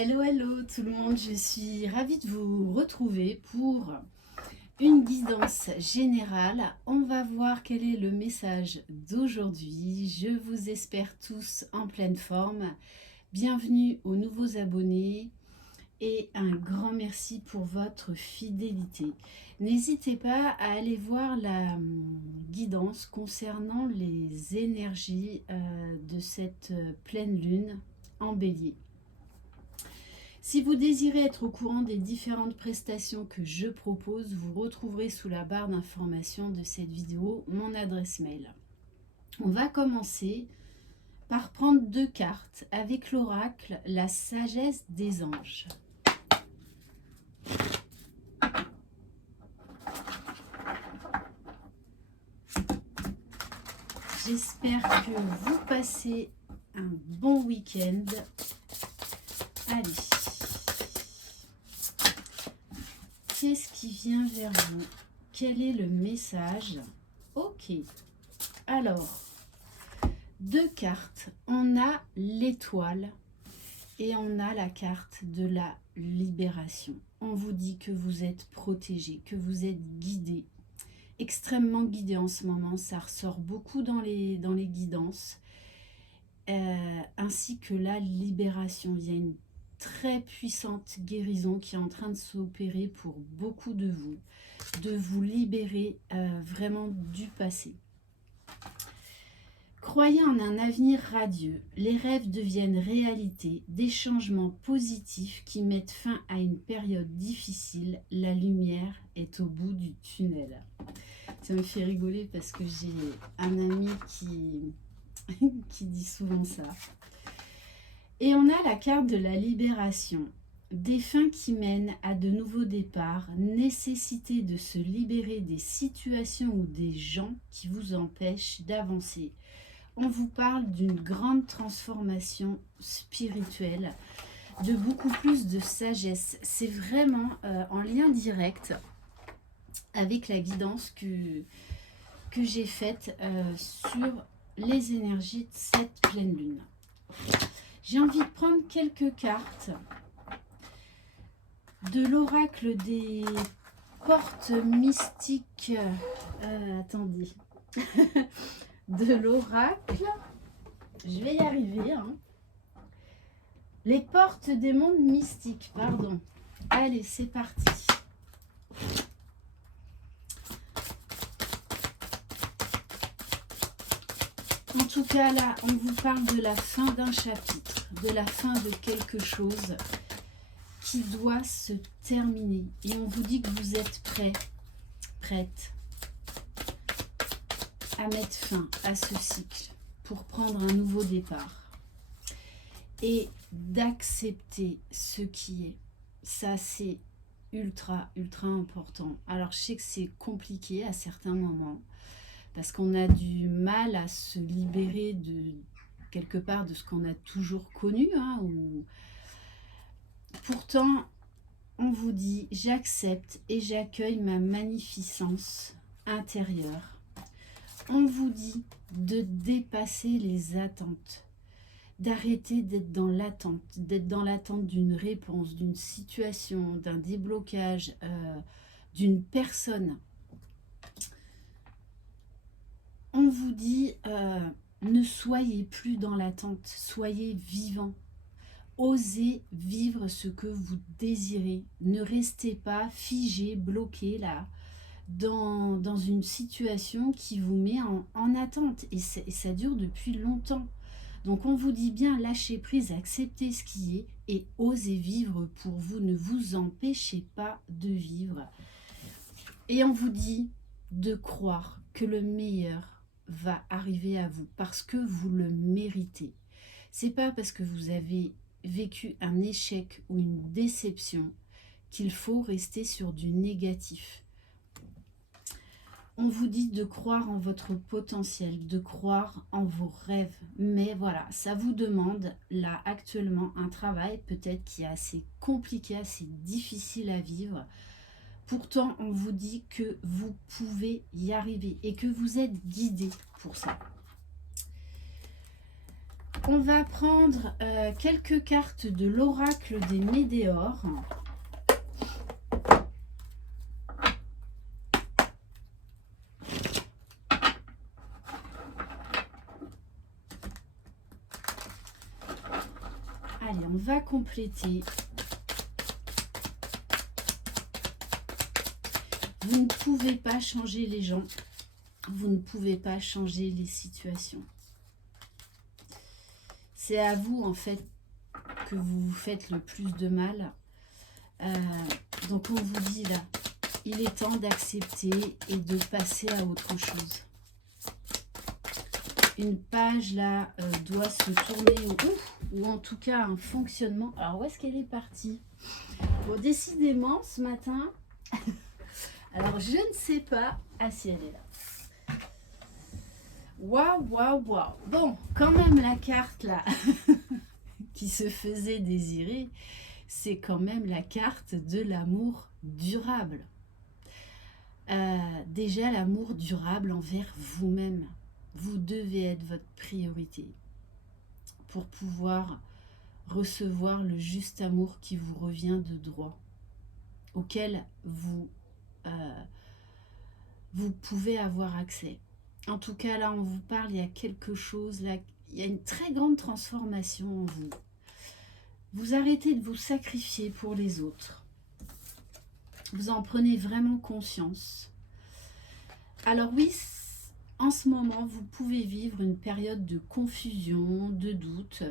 Hello, hello tout le monde, je suis ravie de vous retrouver pour une guidance générale. On va voir quel est le message d'aujourd'hui. Je vous espère tous en pleine forme. Bienvenue aux nouveaux abonnés et un grand merci pour votre fidélité. N'hésitez pas à aller voir la guidance concernant les énergies de cette pleine lune en bélier. Si vous désirez être au courant des différentes prestations que je propose, vous retrouverez sous la barre d'information de cette vidéo mon adresse mail. On va commencer par prendre deux cartes avec l'oracle La sagesse des anges. J'espère que vous passez un bon week-end. Allez. Qu'est-ce qui vient vers vous? Quel est le message? Ok. Alors, deux cartes. On a l'étoile et on a la carte de la libération. On vous dit que vous êtes protégé, que vous êtes guidé. Extrêmement guidé en ce moment. Ça ressort beaucoup dans les guidances. Ainsi que la libération. Il y a une très puissante guérison qui est en train de s'opérer pour beaucoup de vous libérer vraiment du passé. Croyez en un avenir radieux, les rêves deviennent réalité, des changements positifs qui mettent fin à une période difficile, la lumière est au bout du tunnel. Ça me fait rigoler parce que j'ai un ami qui dit souvent ça. Et on a la carte de la libération. Des fins qui mènent à de nouveaux départs, nécessité de se libérer des situations ou des gens qui vous empêchent d'avancer. On vous parle d'une grande transformation spirituelle, de beaucoup plus de sagesse. C'est vraiment en lien direct avec la guidance que j'ai faite sur les énergies de cette pleine lune. J'ai envie de prendre quelques cartes de l'oracle des portes mystiques. Attendez. De l'oracle. Je vais y arriver. Hein. Les portes des mondes mystiques, pardon. Allez, c'est parti. En tout cas, là, on vous parle de la fin d'un chapitre, de la fin de quelque chose qui doit se terminer. Et on vous dit que vous êtes prêts, prête à mettre fin à ce cycle pour prendre un nouveau départ et d'accepter ce qui est. Ça, c'est ultra, ultra important. Alors, je sais que c'est compliqué à certains moments parce qu'on a du mal à se libérer de quelque part de ce qu'on a toujours connu. Hein, ou... Pourtant, on vous dit, j'accepte et j'accueille ma magnificence intérieure. On vous dit de dépasser les attentes, d'arrêter d'être dans l'attente d'une réponse, d'une situation, d'un déblocage, d'une personne. On vous dit, ne soyez plus dans l'attente, soyez vivant. Osez vivre ce que vous désirez. Ne restez pas figé, bloqué là, dans une situation qui vous met en attente. Et ça dure depuis longtemps. Donc on vous dit bien, lâchez prise, acceptez ce qui est et osez vivre pour vous. Ne vous empêchez pas de vivre. Et on vous dit de croire que le meilleur va arriver à vous parce que vous le méritez. C'est pas parce que vous avez vécu un échec ou une déception qu'il faut rester sur du négatif. On vous dit de croire en votre potentiel, de croire en vos rêves. Mais voilà, ça vous demande là actuellement un travail peut-être qui est assez compliqué, assez difficile à vivre. Pourtant, on vous dit que vous pouvez y arriver et que vous êtes guidé pour ça. On va prendre quelques cartes de l'oracle des Médéors. Allez, on va compléter. Vous ne pouvez pas changer les gens. Vous ne pouvez pas changer les situations. C'est à vous, en fait, que vous vous faites le plus de mal. Donc, on vous dit là, il est temps d'accepter et de passer à autre chose. Une page, là, doit se tourner, ou en tout cas, un fonctionnement. Alors, où est-ce qu'elle est partie? Bon, décidément, ce matin... Alors, je ne sais pas... Ah, si, elle est là. Waouh, waouh, waouh. Bon, quand même la carte là qui se faisait désirer, c'est quand même la carte de l'amour durable. Déjà, l'amour durable envers vous-même. Vous devez être votre priorité pour pouvoir recevoir le juste amour qui vous revient de droit, auquel vous pouvez avoir accès. En tout cas, là, on vous parle, il y a quelque chose, là, il y a une très grande transformation en vous. Vous arrêtez de vous sacrifier pour les autres. Vous en prenez vraiment conscience. Alors oui, en ce moment, vous pouvez vivre une période de confusion, de doute.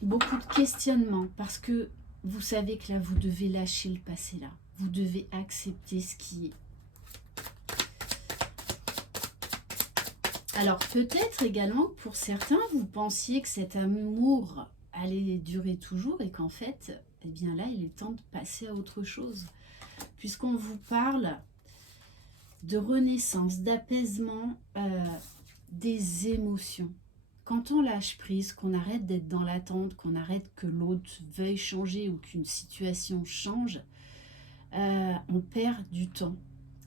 Beaucoup de questionnements, parce que vous savez que là, vous devez lâcher le passé là. Vous devez accepter ce qui est. Alors peut-être également que pour certains, vous pensiez que cet amour allait durer toujours et qu'en fait, eh bien là, il est temps de passer à autre chose. Puisqu'on vous parle de renaissance, d'apaisement des émotions. Quand on lâche prise, qu'on arrête d'être dans l'attente, qu'on arrête que l'autre veuille changer ou qu'une situation change, on perd du temps.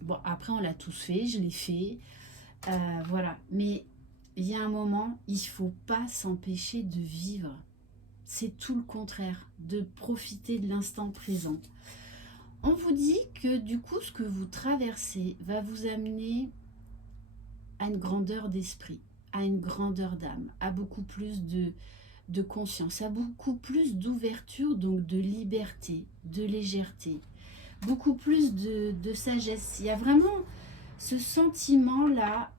Bon, après, on l'a tous fait, je l'ai fait. Voilà. Mais il y a un moment, il ne faut pas s'empêcher de vivre. C'est tout le contraire, de profiter de l'instant présent. On vous dit que du coup, ce que vous traversez va vous amener à une grandeur d'esprit, à une grandeur d'âme, à beaucoup plus de conscience, à beaucoup plus d'ouverture, donc de liberté, de légèreté, beaucoup plus de sagesse. Il y a vraiment ce sentiment-là,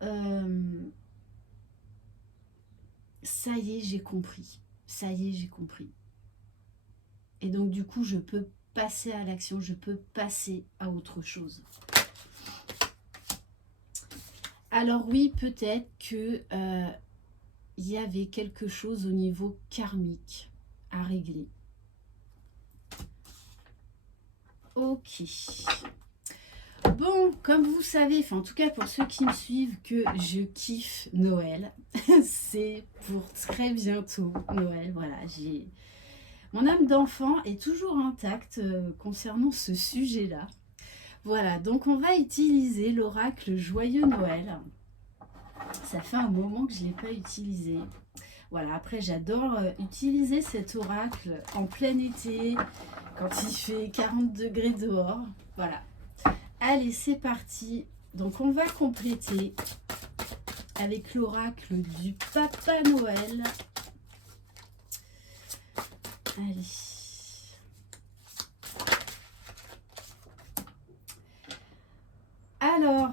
ça y est, j'ai compris. Ça y est, j'ai compris. Et donc, du coup, je peux passer à l'action, je peux passer à autre chose. Alors oui, peut-être que il y avait quelque chose au niveau karmique à régler. Ok. Bon, comme vous savez, en tout cas pour ceux qui me suivent, que je kiffe Noël. C'est pour très bientôt Noël. Voilà, mon âme d'enfant est toujours intacte concernant ce sujet-là. Voilà, donc on va utiliser l'oracle Joyeux Noël. Ça fait un moment que je ne l'ai pas utilisé. Voilà, après j'adore utiliser cet oracle en plein été, quand il fait 40 degrés dehors. Voilà. Allez, c'est parti. Donc on va compléter avec l'oracle du Papa Noël. Allez. Alors,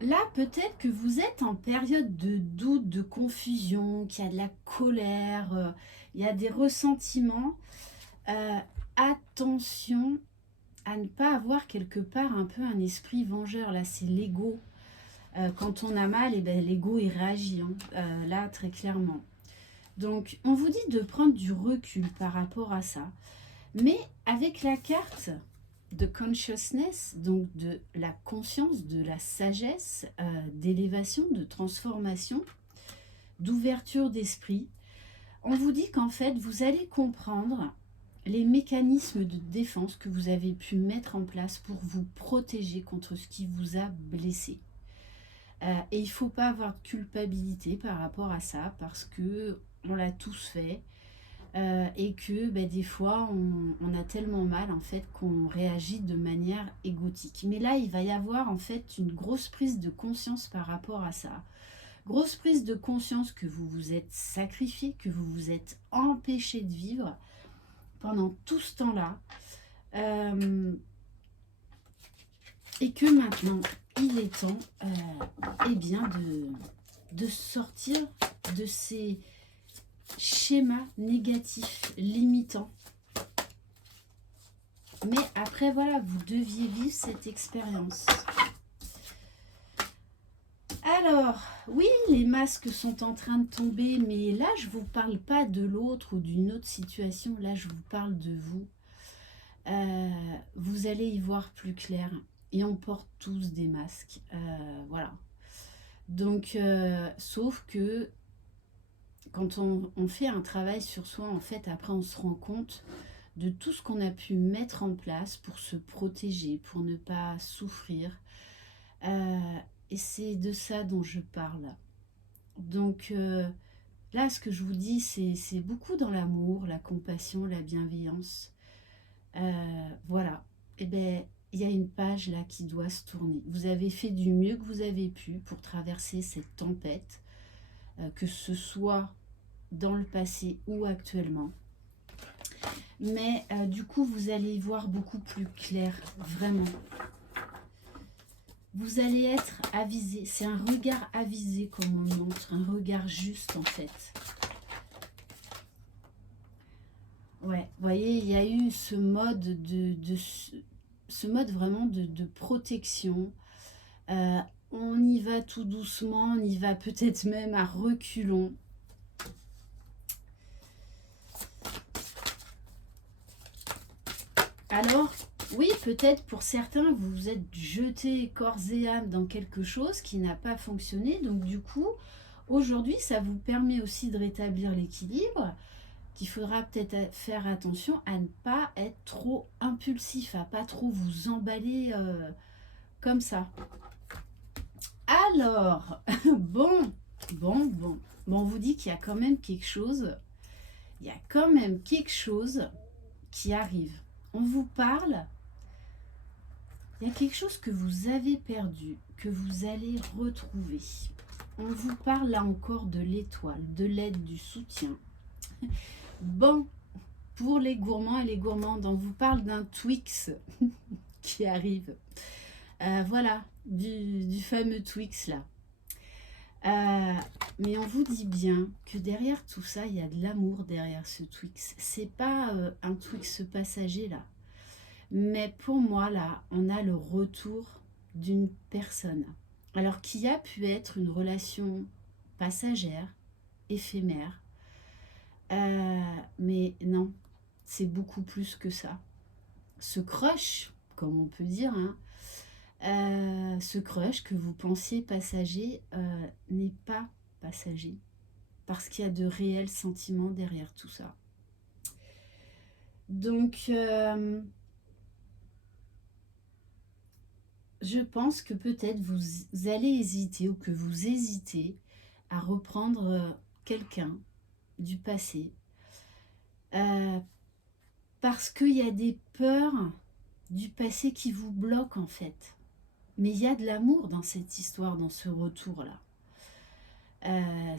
là, peut-être que vous êtes en période de doute, de confusion, qu'il y a de la colère, il y a des ressentiments. Attention à ne pas avoir quelque part un peu un esprit vengeur. Là, c'est l'ego. Quand on a mal, eh ben, l'ego, il réagit. Là, très clairement. Donc, on vous dit de prendre du recul par rapport à ça. Mais avec la carte de consciousness, donc de la conscience, de la sagesse, d'élévation, de transformation, d'ouverture d'esprit, on vous dit qu'en fait, vous allez comprendre les mécanismes de défense que vous avez pu mettre en place pour vous protéger contre ce qui vous a blessé. Et il ne faut pas avoir de culpabilité par rapport à ça, parce que on l'a tous fait. Et que des fois on a tellement mal en fait qu'on réagit de manière égotique. Mais là il va y avoir en fait une grosse prise de conscience par rapport à ça. Grosse prise de conscience que vous vous êtes sacrifié, que vous vous êtes empêché de vivre pendant tout ce temps-là. Et que maintenant il est temps eh bien de sortir de ces schéma négatif, limitant. Mais après, voilà, vous deviez vivre cette expérience. Alors, oui, les masques sont en train de tomber, mais là, je ne vous parle pas de l'autre ou d'une autre situation. Là, je vous parle de vous. Vous allez y voir plus clair. Et on porte tous des masques. Voilà. Donc, sauf que quand on fait un travail sur soi, en fait, après, on se rend compte de tout ce qu'on a pu mettre en place pour se protéger, pour ne pas souffrir. Et c'est de ça dont je parle. Donc, là, ce que je vous dis, c'est beaucoup dans l'amour, la compassion, la bienveillance. Voilà. Et bien, il y a une page là qui doit se tourner. Vous avez fait du mieux que vous avez pu pour traverser cette tempête, que ce soit dans le passé ou actuellement. Mais du coup, vous allez y voir beaucoup plus clair, vraiment. Vous allez être avisé. C'est un regard avisé, comme on montre, un regard juste en fait. Ouais, vous voyez, il y a eu ce mode ce mode vraiment de protection. On y va tout doucement, on y va peut-être même à reculons. Alors, oui, peut-être pour certains, vous vous êtes jeté corps et âme dans quelque chose qui n'a pas fonctionné. Donc du coup, aujourd'hui, ça vous permet aussi de rétablir l'équilibre, qu'il faudra peut-être faire attention à ne pas être trop impulsif, à pas trop vous emballer comme ça. Alors, bon, on vous dit qu'il y a quand même quelque chose, il y a quand même quelque chose qui arrive. On vous parle, il y a quelque chose que vous avez perdu, que vous allez retrouver. On vous parle là encore de l'étoile, de l'aide, du soutien. Bon, pour les gourmands et les gourmandes, on vous parle d'un Twix qui arrive. Voilà, du fameux Twix là. Mais on vous dit bien que derrière tout ça, il y a de l'amour derrière ce Twix. C'est pas un Twix passager là. Mais pour moi, là, on a le retour d'une personne. Alors, qui a pu être une relation passagère, éphémère. Mais non, c'est beaucoup plus que ça. Ce crush, comme on peut dire, ce crush que vous pensiez passager n'est pas passager. Parce qu'il y a de réels sentiments derrière tout ça. Donc, je pense que peut-être vous allez hésiter ou que vous hésitez à reprendre quelqu'un du passé parce qu'il y a des peurs du passé qui vous bloquent en fait. Mais il y a de l'amour dans cette histoire, dans ce retour-là.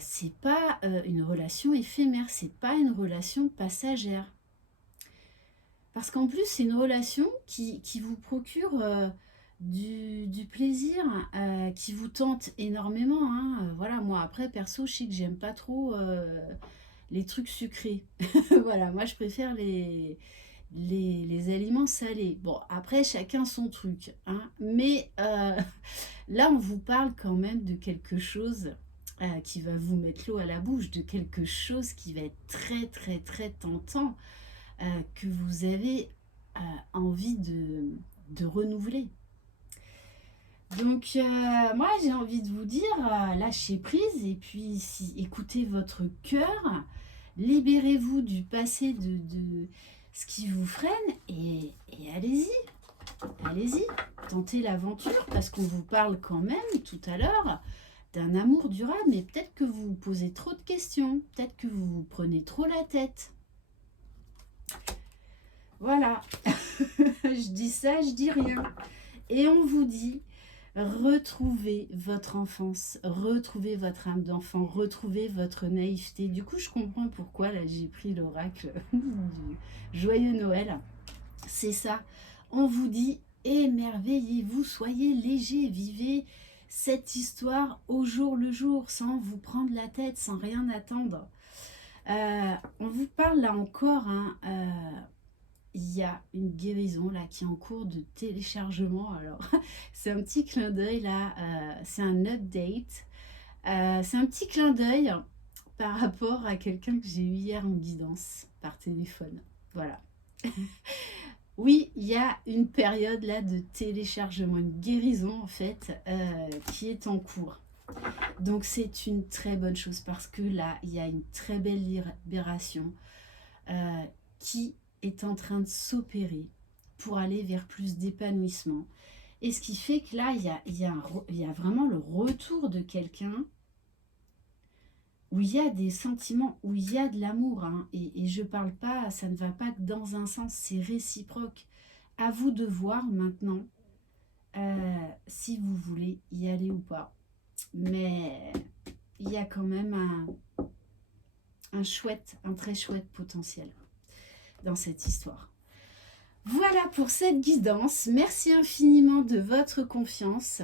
C'est pas une relation éphémère, c'est pas une relation passagère. Parce qu'en plus, c'est une relation qui vous procure du plaisir, qui vous tente énormément. Voilà, moi après, perso, je sais que j'aime pas trop les trucs sucrés. Voilà, moi je préfère les aliments salés. Bon, après, chacun son truc. Mais là, on vous parle quand même de quelque chose qui va vous mettre l'eau à la bouche, de quelque chose qui va être très, très, très tentant, que vous avez envie de renouveler. Donc, moi, j'ai envie de vous dire, lâchez prise et puis écoutez votre cœur, libérez-vous du passé, de ce qui vous freine et allez-y. allez-y, tentez l'aventure, parce qu'on vous parle quand même tout à l'heure d'un amour durable, mais peut-être que vous vous posez trop de questions, peut-être que vous vous prenez trop la tête. Voilà, je dis ça, je dis rien. Et on vous dit, retrouvez votre enfance, retrouvez votre âme d'enfant, retrouvez votre naïveté. Du coup, je comprends pourquoi là j'ai pris l'oracle du joyeux Noël. C'est ça, on vous dit, émerveillez-vous, soyez léger, vivez cette histoire au jour le jour, sans vous prendre la tête, sans rien attendre. On vous parle là encore, hein, il y a une guérison là qui est en cours de téléchargement. Alors, c'est un petit clin d'œil là, c'est un update. C'est un petit clin d'œil par rapport à quelqu'un que j'ai eu hier en guidance par téléphone. Voilà. Oui, il y a une période là de téléchargement, une guérison en fait, qui est en cours. Donc c'est une très bonne chose parce que là, il y a une très belle libération qui est en train de s'opérer pour aller vers plus d'épanouissement. Et ce qui fait que là, il y a vraiment le retour de quelqu'un où il y a des sentiments, où il y a de l'amour. Hein, et je parle pas, ça ne va pas que dans un sens, c'est réciproque. À vous de voir maintenant si vous voulez y aller ou pas. Mais il y a quand même un très chouette potentiel dans cette histoire. Voilà pour cette guidance. Merci infiniment de votre confiance.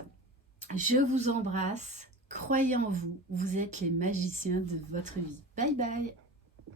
Je vous embrasse. Croyez en vous. Vous êtes les magiciens de votre vie. Bye bye.